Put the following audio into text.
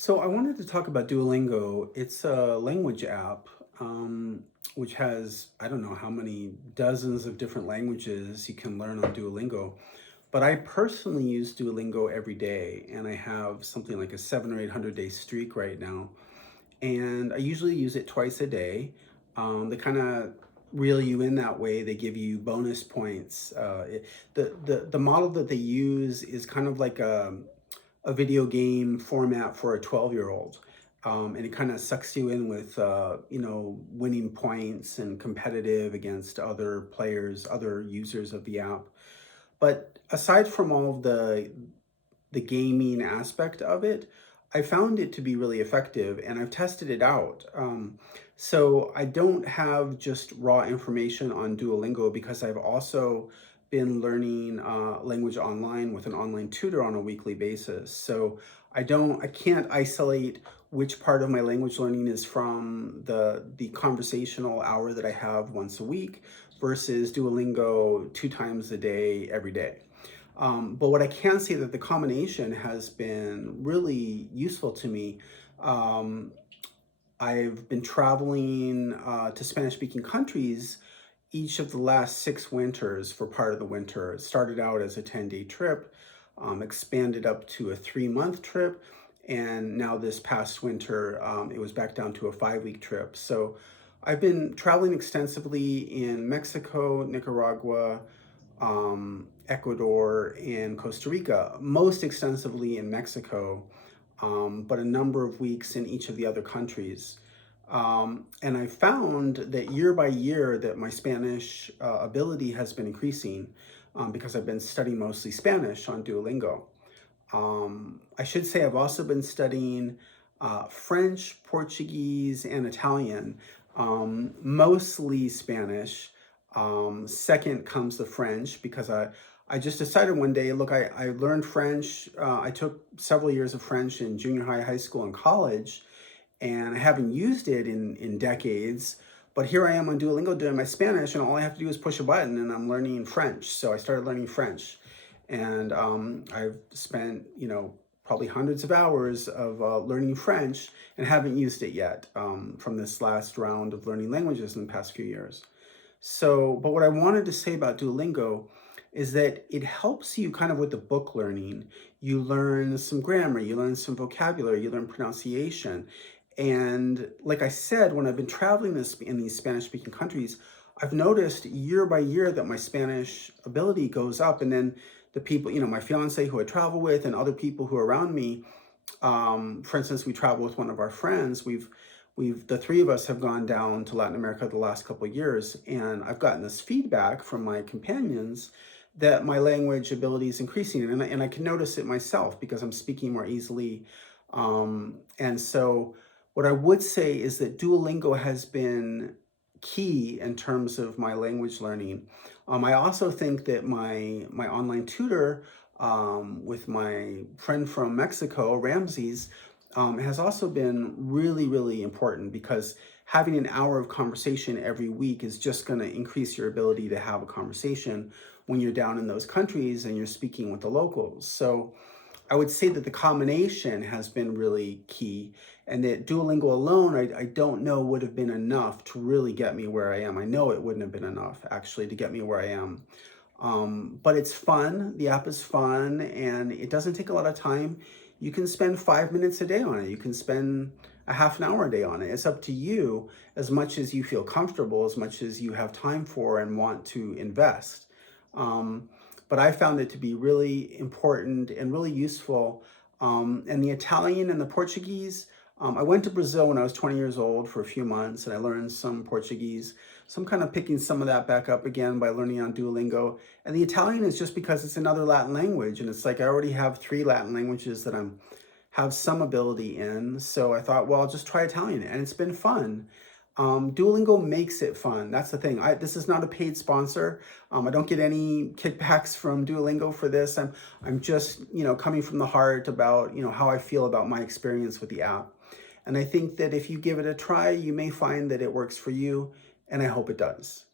So I wanted to talk about Duolingo. It's a language app, which has, I don't know how many dozens of different languages you can learn on Duolingo. But I personally use Duolingo every day, and I have something like a 700 or 800 day streak right now. And I usually use it twice a day. They kind of reel you in that way. They give you bonus points. The model that they use is kind of like a video game format for a 12-year-old. And it kind of sucks you in with, winning points and competitive against other players, other users of the app. But aside from all of the gaming aspect of it, I found it to be really effective and I've tested it out. So I don't have just raw information on Duolingo because I've also been learning language online with an online tutor on a weekly basis. So I can't isolate which part of my language learning is from the conversational hour that I have once a week versus Duolingo 2 times a day, every day. But what I can say that the combination has been really useful to me. Um, I've been traveling to Spanish speaking countries each of the last 6 winters for part of the winter. It started out as a 10-day trip, expanded up to a 3-month trip, and now this past winter, it was back down to a 5-week trip. So I've been traveling extensively in Mexico, Nicaragua, Ecuador, and Costa Rica, most extensively in Mexico, but a number of weeks in each of the other countries. And I found that year by year that my Spanish ability has been increasing because I've been studying mostly Spanish on Duolingo. I should say I've also been studying French, Portuguese, and Italian, mostly Spanish. Second comes the French because I just decided one day, look, I learned French. I took several years of French in junior high, high school, and college, and I haven't used it in decades. But here I am on Duolingo doing my Spanish, and all I have to do is push a button, and I'm learning French. So I started learning French, and I've spent probably hundreds of hours of learning French and haven't used it yet from this last round of learning languages in the past few years. So, but what I wanted to say about Duolingo is that it helps you kind of with the book learning. You learn some grammar, you learn some vocabulary, you learn pronunciation. And like I said, when I've been traveling in these Spanish speaking countries, I've noticed year by year that my Spanish ability goes up. And then the people, my fiance who I travel with and other people who are around me, for instance, we travel with one of our friends. The three of us have gone down to Latin America the last couple of years, and I've gotten this feedback from my companions that my language ability is increasing, and I can notice it myself because I'm speaking more easily. And so, what I would say is that Duolingo has been key in terms of my language learning. I also think that my online tutor with my friend from Mexico, Ramses, has also been really, really important because having an hour of conversation every week is just going to increase your ability to have a conversation when you're down in those countries and you're speaking with the locals. So I would say that the combination has been really key, and that Duolingo alone, I don't know would have been enough to really get me where I am. I know it wouldn't have been enough actually to get me where I am. But it's fun. The app is fun and it doesn't take a lot of time. You can spend 5 minutes a day on it. You can spend a half an hour a day on it. It's up to you as much as you feel comfortable, as much as you have time for and want to invest. But I found it to be really important and really useful. And the Italian and the Portuguese, I went to Brazil when I was 20 years old for a few months and I learned some Portuguese. So I'm kind of picking some of that back up again by learning on Duolingo. And the Italian is just because it's another Latin language. And it's like I already have 3 Latin languages that I'm have some ability in. So I thought, well, I'll just try Italian. And it's been fun. Duolingo makes it fun. That's the thing. This is not a paid sponsor. I don't get any kickbacks from Duolingo for this. I'm just, coming from the heart about, how I feel about my experience with the app. And I think that if you give it a try, you may find that it works for you, and I hope it does.